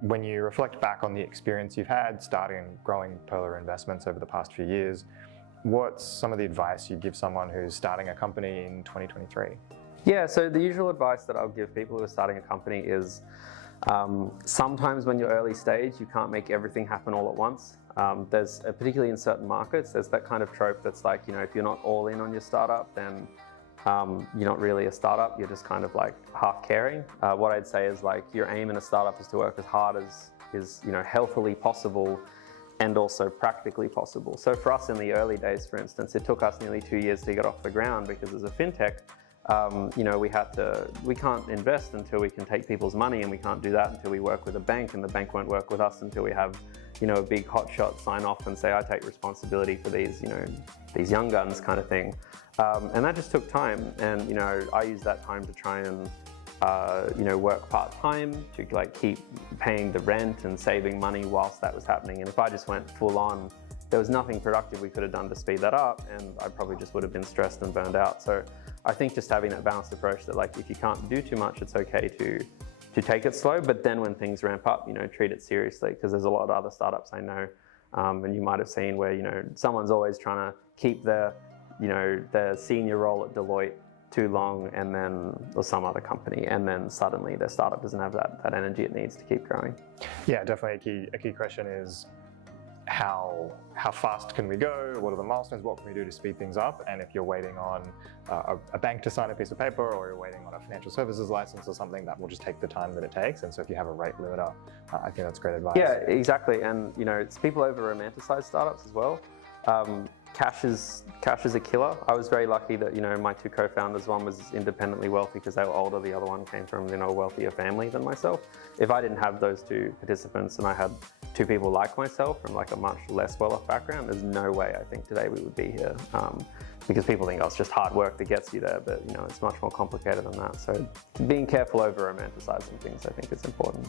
when you reflect back on the experience you've had starting and growing Pearler Investments over the past few years, what's some of the advice you'd give someone who's starting a company in 2023? Yeah, so the usual advice that I'll give people who are starting a company is sometimes when you're early stage, you can't make everything happen all at once. Particularly in certain markets, there's that kind of trope that's like, if you're not all in on your startup, then you're not really a startup, you're just kind of like half caring. What I'd say is like your aim in a startup is to work as hard as is healthily possible and also practically possible. So for us in the early days, for instance, it took us nearly 2 years to get off the ground because as a fintech, we can't invest until we can take people's money, and we can't do that until we work with a bank, and the bank won't work with us until we have a big hotshot sign off and say, I take responsibility for these young guns kind of thing. And that just took time, and I used that time to try and work part-time to keep paying the rent and saving money whilst that was happening. And if I just went full on, there was nothing productive we could have done to speed that up, and I probably just would have been stressed and burned out. So I think just having that balanced approach that if you can't do too much, it's okay to take it slow, but then when things ramp up, treat it seriously, because there's a lot of other startups I know, and you might have seen where, someone's always trying to keep their senior role at Deloitte too long, and then, or some other company, and then suddenly their startup doesn't have that energy it needs to keep growing. Yeah, definitely a key question is how fast can we go? What are the milestones? What can we do to speed things up? And if you're waiting on a bank to sign a piece of paper, or you're waiting on a financial services license or something, that will just take the time that it takes. And so if you have a rate limiter, I think that's great advice. Yeah, exactly. And it's people over romanticize startups as well. Cash is a killer. I was very lucky that my two co-founders, one was independently wealthy because they were older, the other one came from a wealthier family than myself. If I didn't have those two participants and I had two people like myself from a much less well-off background, there's no way I think today we would be here, because people think, oh, it's just hard work that gets you there, but it's much more complicated than that. So being careful over romanticizing things, I think, is important.